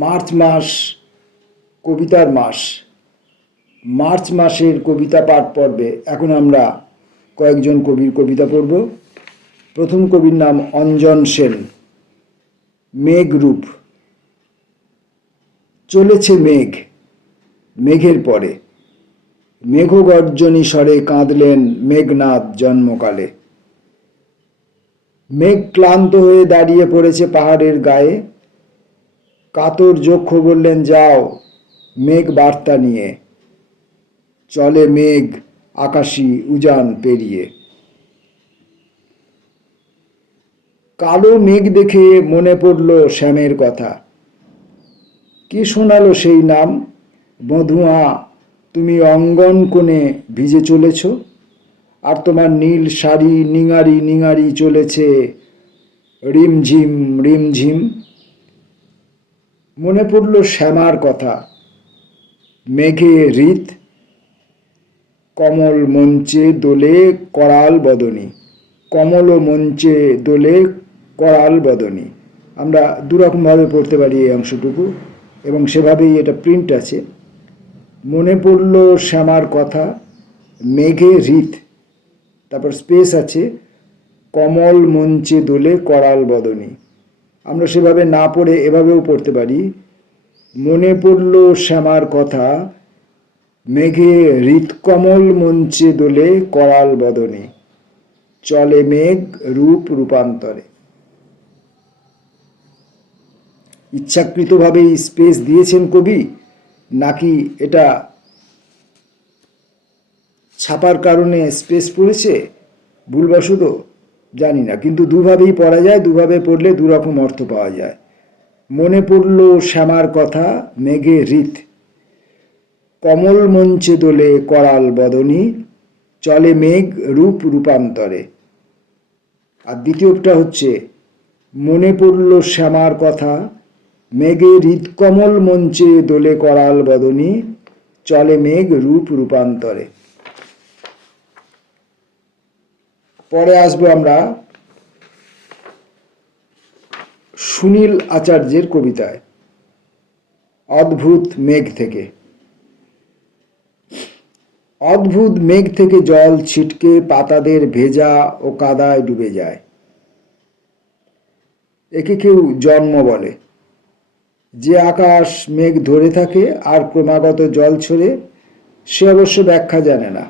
March মাস কবিতার মাস। March মাসের কবিতা পাঠ পর্বে এখন আমরা কয়েকজন কবির কবিতা পড়ব। প্রথম কবির নাম অঞ্জন সেন। মেঘরূপ। চলেছে মেঘ, মেঘের পরে মেঘগর্জনী স্বরে কাঁদলেন মেঘনাদ জন্মকালে। মেঘ ক্লান্ত হয়ে দাঁড়িয়ে পড়েছে পাহাড়ের গায়ে। কাতর যক্ষ বললেন, যাও মেঘ বার্তা নিয়ে। চলে মেঘ আকাশী উজান পেরিয়ে। কালো মেঘ দেখে মনে পড়ল শ্যামের কথা। কি শোনালো সেই নাম? মধুয়া, তুমি অঙ্গন কোণে ভিজে চলেছ, আর তোমার নীল শাড়ি নিঙারি নিঙারি চলেছে রিমঝিম রিমঝিম। মনে পড়ল শ্যামার কথা। মেঘে হৃত, কমল মঞ্চে দোলে করাল বদনী। কমল মঞ্চে দোলে করাল বদনী। আমরা দুরকমভাবে পড়তে পারি এই অংশটুকু, এবং সেভাবেই এটা প্রিন্ট আছে। মনে পড়ল শ্যামার কথা, মেঘে হৃত, তারপর স্পেস আছে, কমল মঞ্চে দোলে করাল বদনী। আমরা সেভাবে না পড়ে এভাবেও পড়তে পারি, মনে পড়ল শ্যামার কথা, মেঘে হৃৎকমল মঞ্চে দোলে করাল বদনী। চলে মেঘ রূপ রূপান্তরে। ইচ্ছাকৃতভাবেই স্পেস দিয়েছেন কবি, নাকি এটা ছাপার কারণে স্পেস পড়েছে ভুলবশত, জানি না, কিন্তু দুভাবেই পড়া যায়। দুভাবে পড়লে দুরকম অর্থ পাওয়া যায়। মনে পড়ল শ্যামার কথা, মেঘে হৃত, কমল মঞ্চে দোলে করাল বদনী। চলে মেঘ রূপ রূপান্তরে। আর দ্বিতীয়টা হচ্ছে, মনে পড়ল শ্যামার কথা, মেঘে হৃৎকমল মঞ্চে দোলে করাল বদনী। চলে মেঘ রূপ রূপান্তরে। পরে আসবো আমরা সুনীল আচার্যের কবিতায়, অদ্ভুত মেঘ থেকে। অদ্ভুত মেঘ থেকে জল ছিটকে পাতাদের ভেজা ও কাদায় ডুবে যায়। একে কেউ জন্ম বলে। যে আকাশ মেঘ ধরে থাকে আর ক্রমাগত জল ছড়ে, সে অবশ্য ব্যাখ্যা জানে না।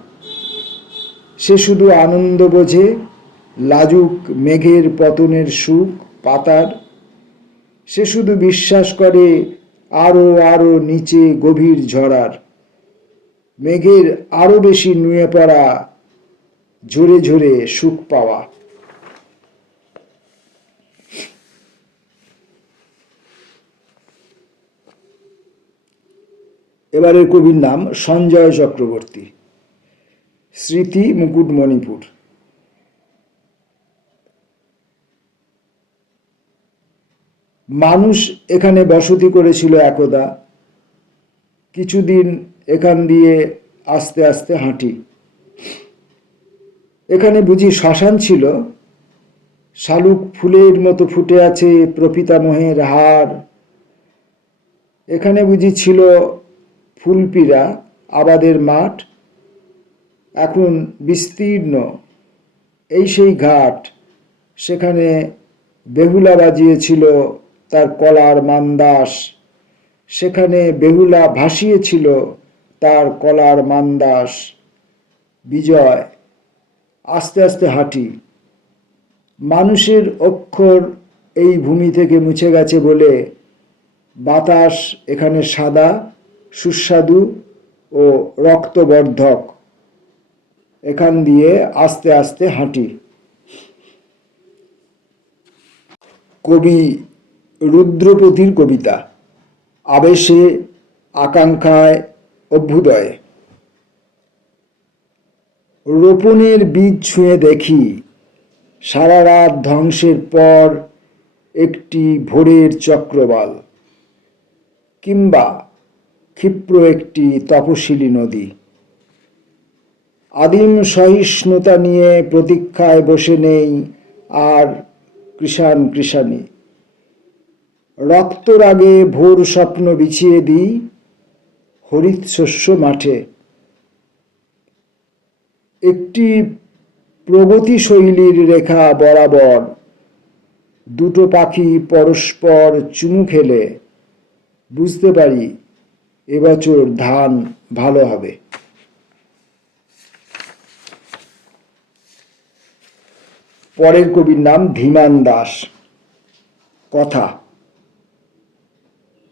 সে শুধু আনন্দ বোঝে লাজুক মেঘের পতনের সুখ পাতার। সে শুধু বিশ্বাস করে আরো আরো নিচে গভীর ঝরার, মেঘের আরো বেশি নুয়ে পড়া, ঝরে ঝরে সুখ পাওয়া। এবারের কবির নাম সঞ্জয় চক্রবর্তী। স্মৃতি মুকুটমণিপুর। মানুষ এখানে বসতি করেছিল একদা। কিছুদিন এখান দিয়ে আস্তে আস্তে হাঁটি। এখানে বুঝি শ্মশান ছিল? শালুক ফুলের মতো ফুটে আছে প্রপিতামহের হার। এখানে বুঝি ছিল ফুলপিরা আবাদের মাঠ? এখন বিস্তীর্ণ এই সেই ঘাট। সেখানে বেহুলা বাজিয়েছিল তার কলার মান্দাস। সেখানে বেহুলা ভাসিয়েছিল তার কলার মান্দাস। বিজয়। আস্তে আস্তে হাঁটি। মানুষের অক্ষর এই ভূমি থেকে মুছে গেছে বলে বাতাস এখানে সাদা, সুস্বাদু ও রক্তবর্ধক। এখান দিয়ে আস্তে আস্তে হাঁটি। কবি রুদ্রপতির কবিতা, আবেশে আকাঙ্ক্ষায় অভ্যুদয়ে। রোপণের বীজ ছুঁয়ে দেখি সারা রাত ধ্বংসের পর একটি ভোরের চক্রবাল, কিংবা ক্ষিপ্র একটি তপশিলি নদী। আদিম সহিষ্ণুতা নিয়ে প্রতীক্ষায় বসে নেই আর কৃষাণ কৃষাণী। রক্তরাগে ভোর স্বপ্ন বিছিয়ে দিই হরিত শস্য মাঠে। একটি প্রগতিশৈলীর রেখা বরাবর দুটো পাখি পরস্পর চুমু খেলে বুঝতে পারি এবছর ধান ভালো হবে। পরের কবির নাম ধীমান দাস। কথা।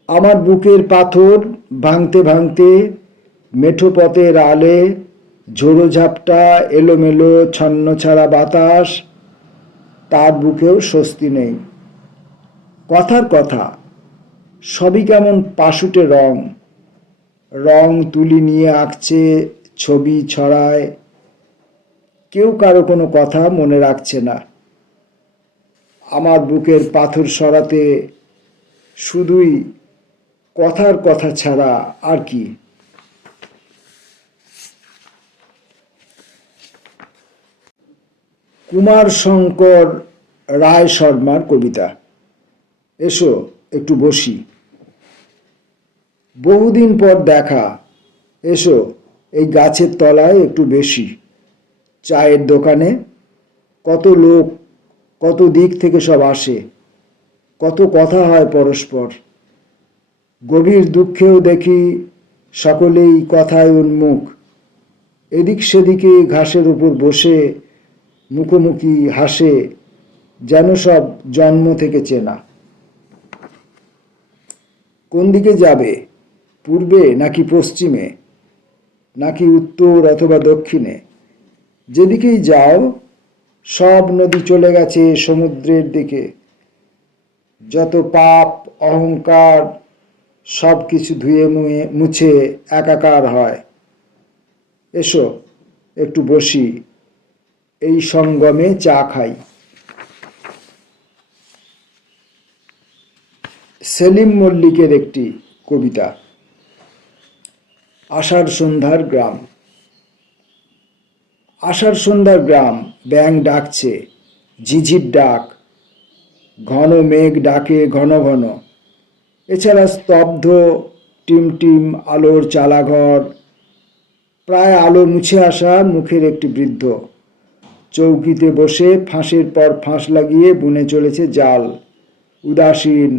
আমার বুকের পাথর ভাঙতে ভাঙতে মেঠো পথের আলে ঝোড়ো ঝাপটা এলোমেলো ছন্নছাড়া বাতাস, তার বুকেও স্বস্তি নেই। কথার কথা, সবই কেমন পাশুটে রং, রং তুলি নিয়ে আঁকছে, ছবি ছড়ায়, কেউ কারো কোনো কথা মনে রাখছে না। আমার বুকের পাথর সরাতে শুধুই কথার কথা ছাড়া আর কি। কুমার শঙ্কর রায় শর্মার কবিতা। এসো একটু বসি, বহুদিন পর দেখা, এসো এই গাছের তলায় একটু বেশি। চায়ের দোকানে কত লোক, কত দিক থেকে সব আসে, কত কথা হয় পরস্পর। গভীর দুঃখেও দেখি সকলেই কথায় উন্মুখ। এদিক সেদিকে ঘাসের উপর বসে মুখোমুখি হাসে, যেন সব জন্ম থেকে চেনা। কোন দিকে যাবে, পূর্বে নাকি পশ্চিমে, নাকি উত্তর অথবা দক্ষিণে? যেদিকেই যাও সব নদী চলে গেছে সমুদ্রের দিকে। যত পাপ অহংকার সব কিছু ধুয়ে মুছে একাকার হয়। এসো একটু বসি, এই সঙ্গমে চা খাই। সেলিম মল্লিকের একটি কবিতা। আষাঢ় সন্ধ্যার গ্রাম। আষাঢ় সন্ধ্যার গ্রাম, ব্যাঙ ডাকছে, ঝিঝির ডাক, ঘন মেঘ ডাকে ঘন ঘন। এছাড়া স্তব্ধ টিমটিম আলোর চালাঘর, প্রায় আলো মুছে আসা মুখের একটি বৃদ্ধ চৌকিতে বসে ফাঁসের পর ফাঁস লাগিয়ে বুনে চলেছে জাল, উদাসীন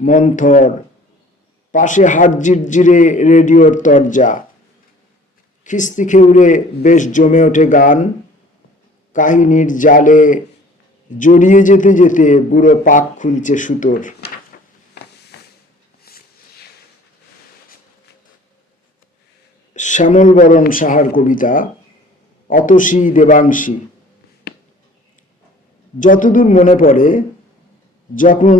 মন্থর। পাশে হাট জিরজিরে রেডিওর তরজা, খিস্তি খেউড়ে বেশ জমে ওঠে গান। কাহিনীর জালে জড়িয়ে যেতে যেতে বুড়ো পাক খুলছে সুতোর। শ্যামলবরণ সাহার কবিতা অতসী দেবাংশী। যতদূর মনে পড়ে, যখন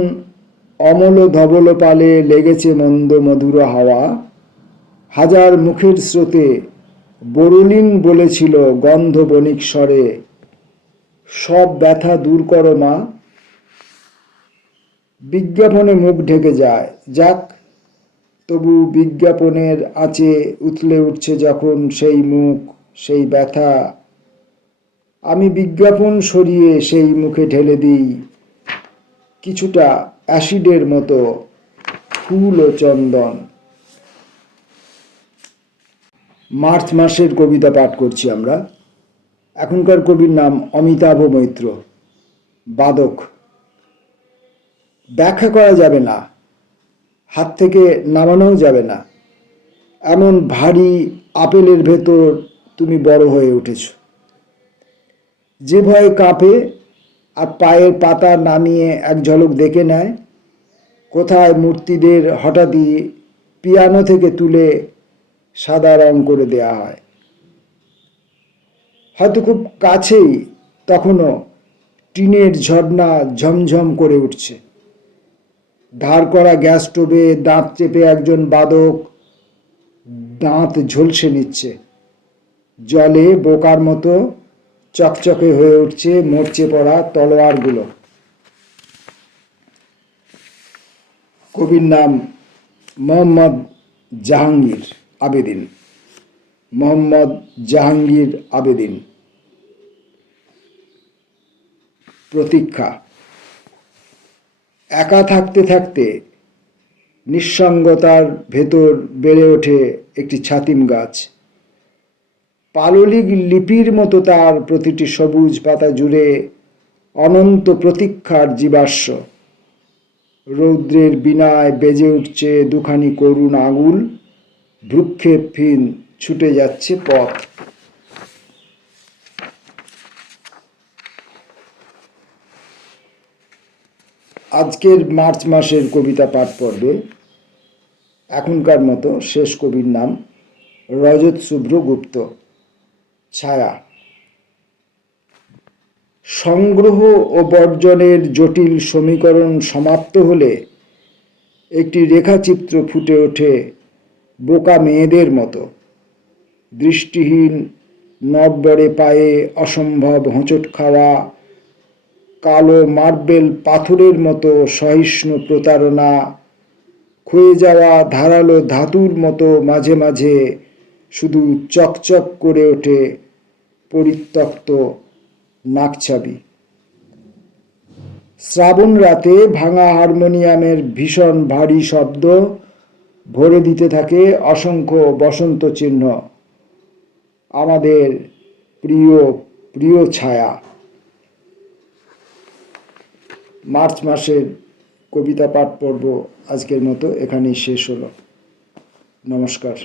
অমল ধবল পালে লেগেছে মন্দ মধুর হাওয়া, হাজার মুখের স্রোতে বরুলিন বলেছিল গন্ধ বণিক স্বরে, সব ব্যথা দূর করো মা। বিজ্ঞাপনে মুখ ঢেকে যায়, যাক, তবু বিজ্ঞাপনের আঁচে উথলে উঠছে যখন সেই মুখ, সেই ব্যথা, আমি বিজ্ঞাপন সরিয়ে সেই মুখে ঢেলে দিই কিছুটা অ্যাসিডের মতো ফুল ও চন্দন। মার্চ মাসের কবিতা পাঠ করছি আমরা। এখনকার কবির নাম অমিতাভ মৈত্র। বাদক। ব্যাখ্যা করা যাবে না, হাত থেকে নামানোও যাবে না, এমন ভারী আপেলের ভেতর তুমি বড় হয়ে উঠেছ। যে ভয়ে কাঁপে আর পায়ের পাতা নামিয়ে এক ঝলক দেখে নেয়, কোথায় মূর্তিদের হঠাৎই পিয়ানো থেকে তুলে সাদা রং করে দেয়া হয়। হয়তো খুব কাছেই তখনও টিনের ঝর্ণা ঝমঝম করে উঠছে। ধার করা গ্যাস স্টোভে দাঁত চেপে একজন বাদক দাঁত ঝলসে নিচ্ছে। জলে বোকার মতো চকচকে হয়ে উঠছে মরচে পড়া তলোয়ারগুলো। কবির নাম মোহাম্মদ জাহাঙ্গীর আবেদিন। মোহাম্মদ জাহাঙ্গীর আবেদিন। প্রতীক্ষা। একা থাকতে থাকতে নিঃসঙ্গতার ভেতর বেড়ে ওঠে একটি ছাতিম গাছ। পাললিক লিপির মতো তার প্রতিটি সবুজ পাতা জুড়ে অনন্ত প্রতীক্ষার জীবাশ্ম। রৌদ্রের বিনায় বেজে উঠছে দুখানি করুণ আঙুল, ভ্রুক্ষেপহীন ছুটে যাচ্ছে পথ। আজকের মার্চ মাসের কবিতা পাঠ পর্বে এখনকার মতো শেষ কবির নাম রজত শুভ্র গুপ্ত। ছায়া। সংগ্রহ ও বর্জনের জটিল সমীকরণ সমাপ্ত হলে একটি রেখাচিত্র ফুটে ওঠে বোকা মেয়েদের মতো। দৃষ্টিহীন নড়বড়ে পায়ে অসম্ভব হোঁচট খাওয়া, কালো মার্বেল পাথরের মতো সহিষ্ণু প্রতারণা, ক্ষয়ে যাওয়া ধারালো ধাতুর মতো মাঝে মাঝে শুধু চকচক করে ওঠে পরিত্যক্ত নাকছাবি। শ্রাবণ রাতে ভাঙা হারমোনিয়ামের ভীষণ ভারী শব্দ ভরে দিতে থাকে অসংখ্য বসন্ত চিহ্ন। আমাদের প্রিয় প্রিয় ছায়া। মার্চ মাসের কবিতা পাঠ পর্ব আজকের মতো এখানেই শেষ হলো। নমস্কার।